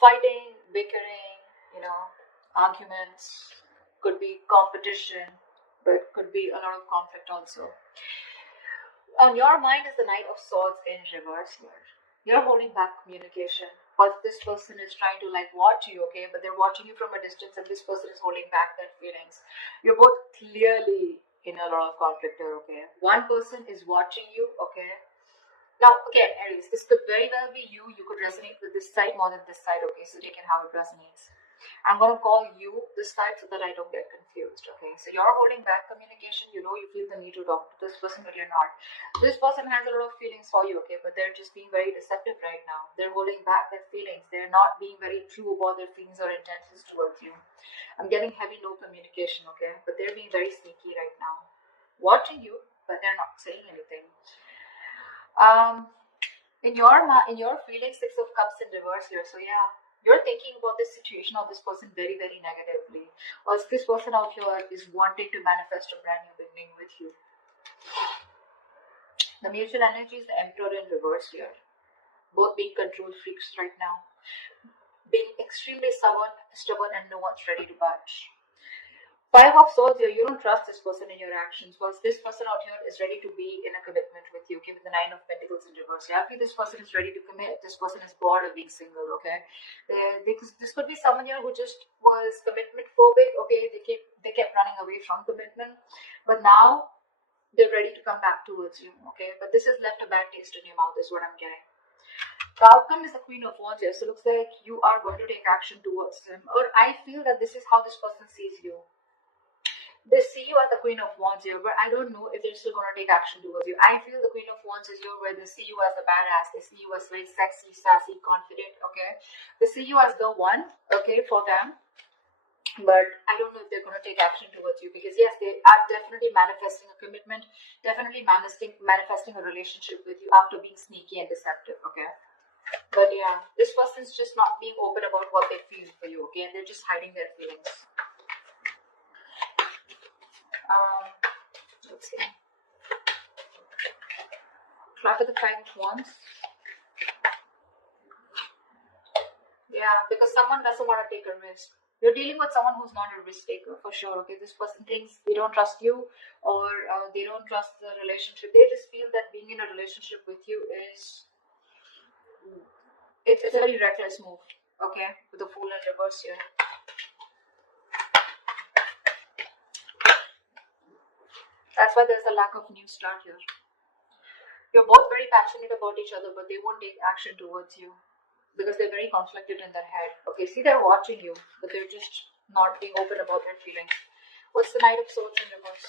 Fighting, bickering, arguments, could be competition, but could be a lot of conflict also. On your mind is the Knight of Swords in reverse here. You're holding back communication. But this person is trying to like watch you, okay? But they're watching you from a distance, and this person is holding back their feelings. You're both clearly in a lot of conflict here, okay? One person is watching you, okay? Now, again, Aries, this could very well be you. You could resonate with this side more than this side, okay? So take it how it resonates. I'm going to call you this side so that I don't get confused, okay? So you're holding back communication. You feel the need to talk to this person, but you're not. This person has a lot of feelings for you, okay? But they're just being very deceptive right now. They're holding back their feelings. They're not being very true about their feelings or intentions towards you. I'm getting heavy no communication, okay? But they're being very sneaky right now. Watching you, but they're not saying anything. In your feelings, Six of Cups in reverse here. So yeah, you're thinking about this situation or this person very, very negatively. Or this person out here is wanting to manifest a brand new beginning with you. The mutual energy is the Emperor in reverse here. Both being control freaks right now. Being extremely stubborn and no one's ready to budge. Five of Swords here, you don't trust this person in your actions, because this person out here is ready to be in a commitment with you, okay, with the Nine of Pentacles in reverse. Yeah, this person is ready to commit. This person is bored of being single, okay. This could be someone here who just was commitment phobic, okay. They kept running away from commitment, but now they're ready to come back towards you, okay. But this has left a bad taste in your mouth, is what I'm getting. The outcome is the Queen of Wands here, so it looks like you are going to take action towards them, or I feel that this is how this person sees you. They see you as the Queen of Wands here, but I don't know if they're still going to take action towards you. I feel the Queen of Wands is here where they see you as the badass. They see you as very sexy, sassy, confident, okay? They see you as the one, okay, for them. But I don't know if they're going to take action towards you, because yes, they are definitely manifesting a commitment, definitely manifesting a relationship with you after being sneaky and deceptive, okay? But yeah, this person's just not being open about what they feel for you, okay? And they're just hiding their feelings. Let's see. Try for the Five of Wands. Yeah, because someone doesn't want to take a risk. You're dealing with someone who's not a risk taker for sure. Okay, this person thinks they don't trust you, or they don't trust the relationship. They just feel that being in a relationship with you is it's a very reckless move. Okay, with the Fool in reverse here. That's why there's a lack of new start here. You're both very passionate about each other, but they won't take action towards you because they're very conflicted in their head. Okay, see, they're watching you, but they're just not being open about their feelings. What's the Knight of Swords in reverse?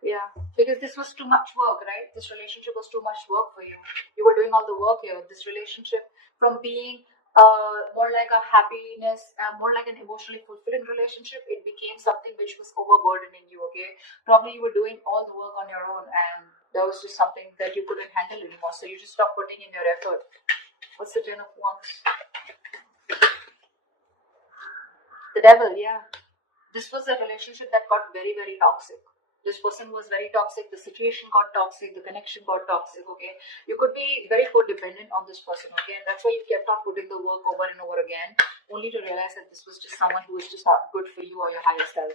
Yeah, because this was too much work, right? This relationship was too much work for you. You were doing all the work here. This relationship, from being more like a happiness, more like an emotionally fulfilling relationship, it became something which was overburdening you, okay? Probably you were doing all the work on your own, and there was just something that you couldn't handle anymore, so you just stopped putting in your effort. What's the Ten of Wands? The Devil, yeah. This was a relationship that got very, very toxic. This person was very toxic, the situation got toxic, the connection got toxic, okay? You could be very codependent on this person, okay? And that's why you kept on putting the work over and over again, only to realize that this was just someone who was just not good for you or your higher self.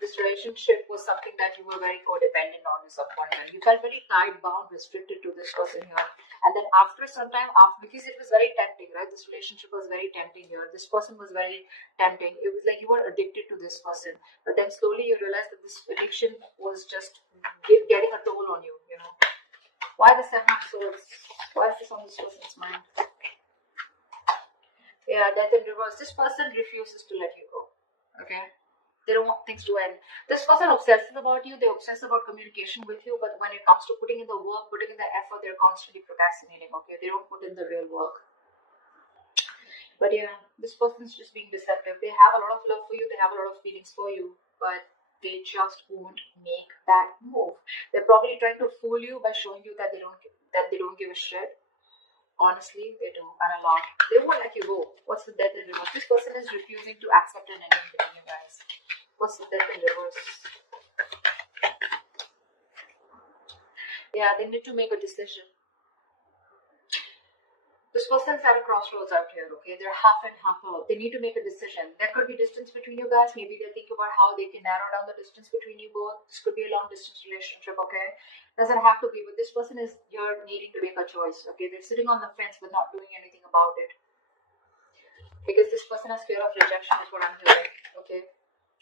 This relationship was something that you were very codependent on at some point, and you felt very tied, bound, restricted to this person here. And then after some time, because it was very tempting, right? This relationship was very tempting here. This person was very tempting. It was like you were addicted to this person. But then slowly you realized that this addiction was just getting a toll on you, you know. Why the Seven of Swords? Why is this on this person's mind? Yeah, Death in reverse. This person refuses to let you go, okay? They don't want things to end. This person obsesses about you. They obsess about communication with you. But when it comes to putting in the work, putting in the effort, they're constantly procrastinating. Okay, they don't put in the real work. But yeah, this person's just being deceptive. They have a lot of love for you. They have a lot of feelings for you. But they just won't make that move. They're probably trying to fool you by showing you that they don't give a shit. Honestly, they do, and a lot. They won't let you go. What's the Death in reverse? This person is refusing to accept an ending between you guys. What's the Death in reverse? Yeah, they need to make a decision. person's at a crossroads out here, okay? They're half and half out. They need to make a decision. There could be distance between you guys. Maybe they'll think about how they can narrow down the distance between you both. This could be a long distance relationship, okay? Doesn't have to be, but this person is here needing to make a choice, okay? They're sitting on the fence but not doing anything about it. Because this person has fear of rejection, is what I'm hearing, okay?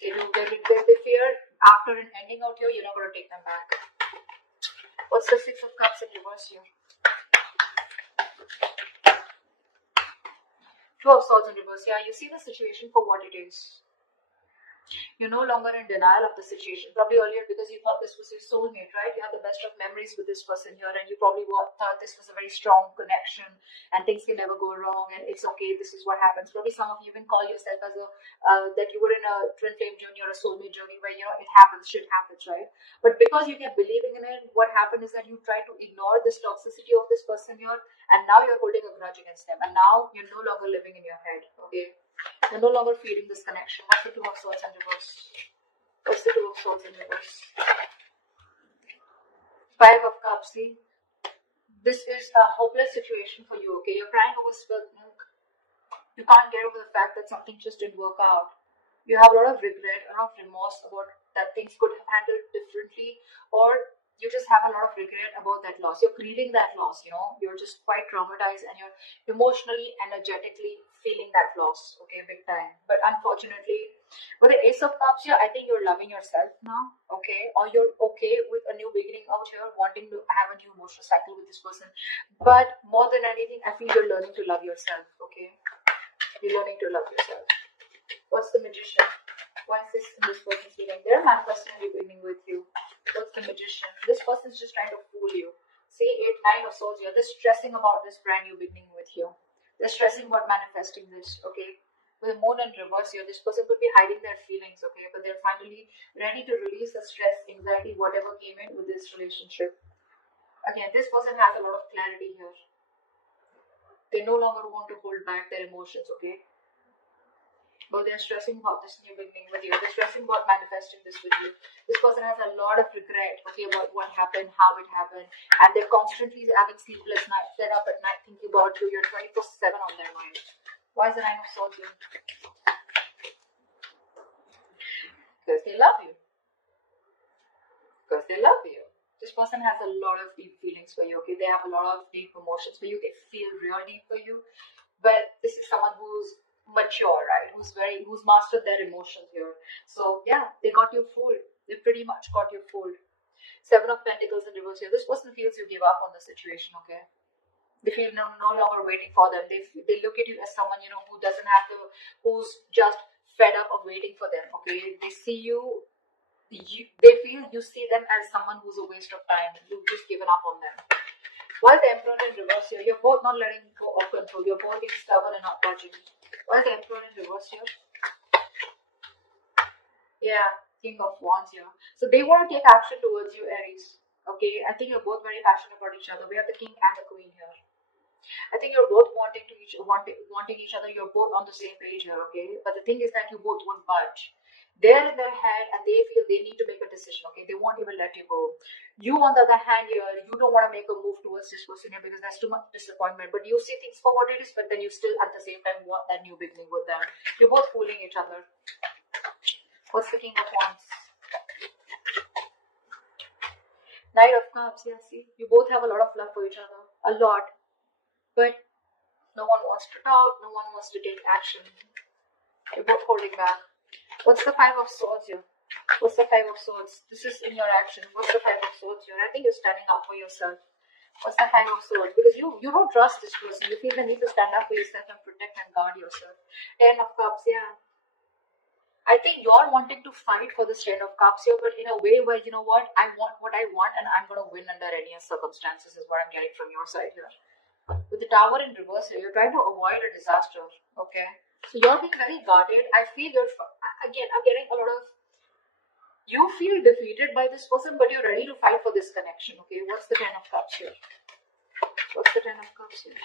They fear after an ending out here, you're not going to take them back. What's the Six of Cups in reverse here? Two of Swords in reverse. Yeah, you see the situation for what it is. You're no longer in denial of the situation. Probably earlier because you thought this was your soulmate, right? You had the best of memories with this person here, and you probably thought this was a very strong connection and things can never go wrong and it's okay, this is what happens. Probably some of you even call yourself as a that you were in a twin flame journey or a soulmate journey where, you know, it happens, shit happens, right? But because you kept believing in it, what happened is that you tried to ignore this toxicity of this person here, and now you're holding a grudge against them, and now you're no longer living in your head, okay? You're no longer feeding this connection. What's the Two of Swords in reverse? What's the Two of Swords in reverse? Five of Cups, see? This is a hopeless situation for you, okay? You're crying over spilled milk. You can't get over the fact that something just didn't work out. You have a lot of regret, a lot of remorse about that things could have handled differently, or you just have a lot of regret about that loss. You're grieving that loss, you know? You're just quite traumatized and you're emotionally, energetically feeling that loss, okay, big time. But unfortunately, with the Ace of Cups here, I think you're loving yourself now, okay? Or you're okay with a new beginning out here, wanting to have a new emotional cycle with this person. But more than anything, I feel you're learning to love yourself, okay? You're learning to love yourself. What's the Magician? Why is this in this person's feeling? They're manifesting a new beginning with you. What's the Magician? This person's just trying to fool you. See, 8, 9 of Swords here. They're stressing about this brand new beginning with you. They're stressing about manifesting this, okay? With the Moon in reverse here, this person could be hiding their feelings, okay? But they're finally ready to release the stress, anxiety, whatever came in with this relationship. Again, this person has a lot of clarity here. They no longer want to hold back their emotions, okay? But they're stressing about this new beginning with you. They're stressing about manifesting this with you. This person has a lot of regret, okay, about what happened, how it happened, and they're constantly having sleepless nights. They're up at night thinking about you. You're 24/7 on their mind. Why is the Nine of Swords here? Because they love you. Because they love you. This person has a lot of deep feelings for you, okay? They have a lot of deep emotions for you. They feel real deep for you. But this is someone who's mature, right? Who's mastered their emotions here. So yeah, they got you fooled. They pretty much got you fooled. Seven of Pentacles in reverse here. This person feels you give up on the situation, okay? They feel no longer waiting for them. They look at you as someone, you know, who doesn't have to, who's just fed up of waiting for them, okay? They see you, they feel you see them as someone who's a waste of time. You've just given up on them. While the Emperor in reverse here, you're both not letting go of control. You're both being stubborn and not budging. While the Emperor in reverse here, yeah, King of Wands here. So they want to take action towards you, Aries. Okay, I think you're both very passionate about each other. We have the King and the Queen here. I think you're both wanting each other. You're both on the same page here, okay? But the thing is that you both won't budge. They're in their head and they feel they need to make a decision, okay? They won't even let you go. You, on the other hand, here, you don't want to make a move towards this person here because there's too much disappointment. But you see things for what it is, but then you still, at the same time, want that new beginning with them. You're both fooling each other. What's the King of Wands? Knight of Cups, yeah, see? You both have a lot of love for each other. A lot. But no one wants to talk, no one wants to take action. You're both holding back. What's the Five of Swords here? What's the Five of Swords? This is in your action. What's the Five of Swords here? I think you're standing up for yourself. What's the Five of Swords? Because you don't trust this person. You feel the need to stand up for yourself and protect and guard yourself. Ten of Cups, yeah. I think you're wanting to fight for this Ten of Cups here, but in a way where, you know what I want and I'm going to win under any circumstances is what I'm getting from your side here. With the Tower in reverse here, you're trying to avoid a disaster, okay? So you're being very guarded. I feel I'm getting a lot of, you feel defeated by this person, but you're ready to fight for this connection, okay? What's the Ten of Cups here? What's the Ten of Cups here?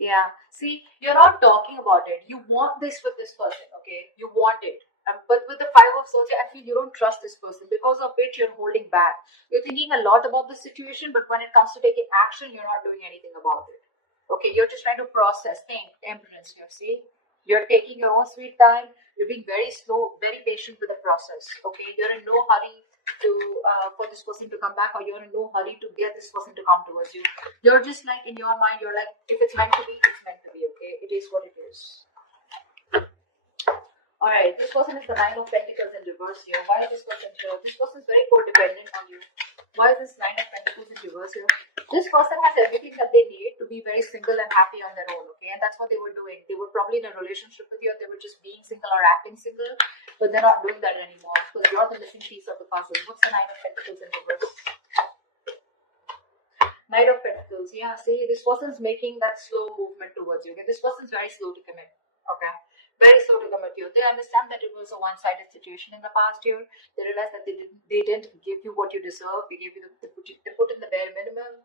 Yeah, see, you're not talking about it. You want this with this person, okay? You want it. But with the Five of Swords, I feel you don't trust this person, because of which you're holding back. You're thinking a lot about the situation, but when it comes to taking action, you're not doing anything about it. Okay, you're just trying to process, think, temperance here, see? You're taking your own sweet time, you're being very slow, very patient with the process. Okay, you're in no hurry to for this person to come back, or you're in no hurry to get this person to come towards you. You're just like, in your mind, you're like, if it's meant to be, it's meant to be. Okay, it is what it is. Alright, this person is the Nine of Pentacles in reverse here. Why is this person here? This person is very codependent on you. Why is this Nine of Pentacles in reverse here? This person has everything that they need to be very single and happy on their own, okay? And that's what they were doing. They were probably in a relationship with you, or they were just being single or acting single, but they're not doing that anymore because you're the missing piece of the puzzle. What's the Nine of Pentacles in reverse? Knight of Pentacles. Yeah, see, this person's making that slow movement towards you. Okay? This person's very slow to commit. Okay? Very slow to commit you. They understand that it was a one-sided situation in the past year. They realize that they didn't give you what you deserve. They gave you they put in the bare minimum.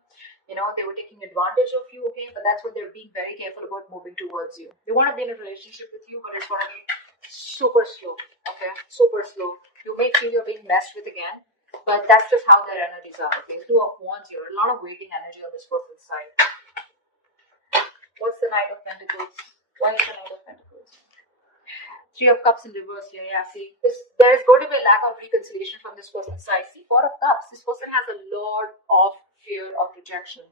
You know, they were taking advantage of you, okay? But that's what they're being very careful about moving towards you. They want to be in a relationship with you, but it's going to be super slow. Okay? Super slow. You may feel you're being messed with again. But that's just how their energies are. Okay, Two of Wands here. A lot of waiting energy on this person's side. What's the Knight of Pentacles? Why is the Knight of Pentacles? Three of Cups in reverse here. Yeah, see, there is going to be a lack of reconciliation from this person's side. See, Four of Cups. This person has a lot of fear of rejection.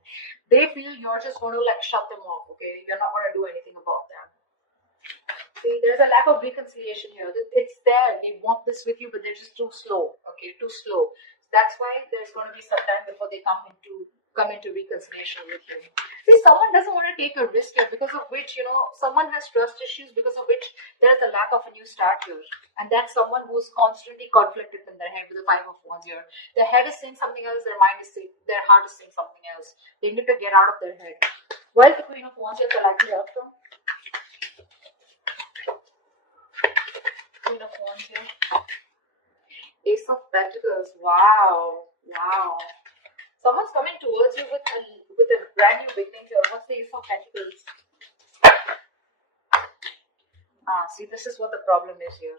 They feel you're just going to like shut them off. Okay, you're not going to do anything about them. See, there's a lack of reconciliation here. It's there. They want this with you, but they're just too slow. Okay, too slow. That's why there's going to be some time before they come into reconciliation with you. See, someone doesn't want to take a risk here, because of which, you know, someone has trust issues, because of which there's a lack of a new start here. And that's someone who's constantly conflicted in their head with the Five of Wands here. Their head is saying something else, their mind is saying, their heart is saying something else. They need to get out of their head. Why is the Queen of Wands here collecting outcome? Queen of Wands here. Ace of Pentacles. Wow. Wow. Someone's coming towards you with a brand new beginning here. What's the Ace of Pentacles? See, this is what the problem is here.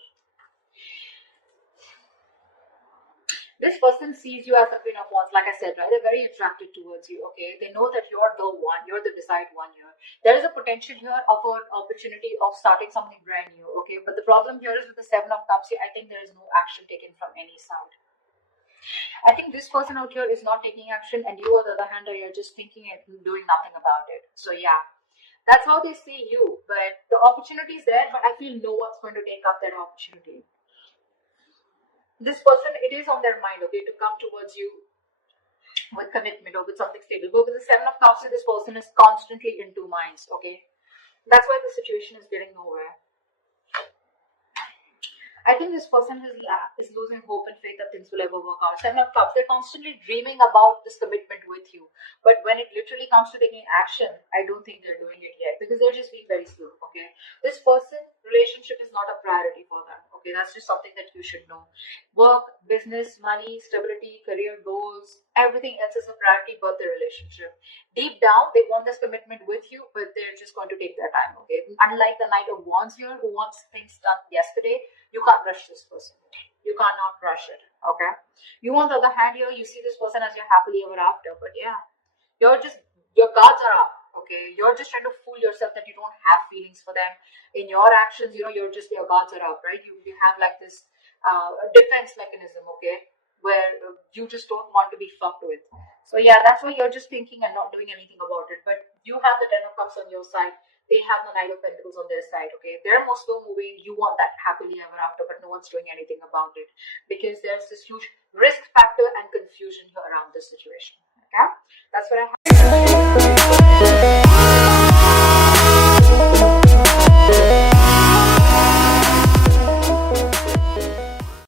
This person sees you as the Queen of Wands, like I said, right? They're very attracted towards you, okay? They know that you're the one, you're the desired one here. There is a potential here of an opportunity of starting something brand new, okay? But the problem here is with the Seven of Cups here, I think there is no action taken from any side. I think this person out here is not taking action, and you, on the other hand, you're just thinking and doing nothing about it. So yeah, that's how they see you. But the opportunity is there, but I feel no one's going to take up that opportunity. This person, it is on their mind, okay, to come towards you with commitment or with something stable. But with the Seven of Cups, this person is constantly in two minds, okay? That's why the situation is getting nowhere. I think this person is losing hope and faith that things will ever work out. Seven of Cups, they're constantly dreaming about this commitment with you. But when it literally comes to taking action, I don't think they're doing it yet, because they're just being very slow, okay? This person, relationship is not a priority for them, okay? That's just something that you should know. Work, business, money, stability, career goals, everything else is a priority but the relationship. Deep down, they want this commitment with you, but they're just going to take their time, okay? Unlike the Knight of Wands here, who wants things done yesterday, you can't rush this person. You cannot rush it, okay? You, on the other hand, here, you see this person as your happily ever after, but yeah, your guards are up, okay? You're just trying to fool yourself that you don't have feelings for them. In your actions, you know, your guards are up, right? You have like this defense mechanism, okay, where you just don't want to be fucked with. So yeah, that's why you're just thinking and not doing anything about it. But you have the Ten of Cups on your side. They have the Knight of Pentacles on their side, okay? They're more slow moving. You want that happily ever after, but no one's doing anything about it, because there's this huge risk factor and confusion here around this situation, okay? That's what I have.